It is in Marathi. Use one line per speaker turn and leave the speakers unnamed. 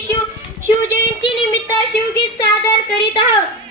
शिव शिवजयंती निमित्त शिवगीत सादर करीत आहोत.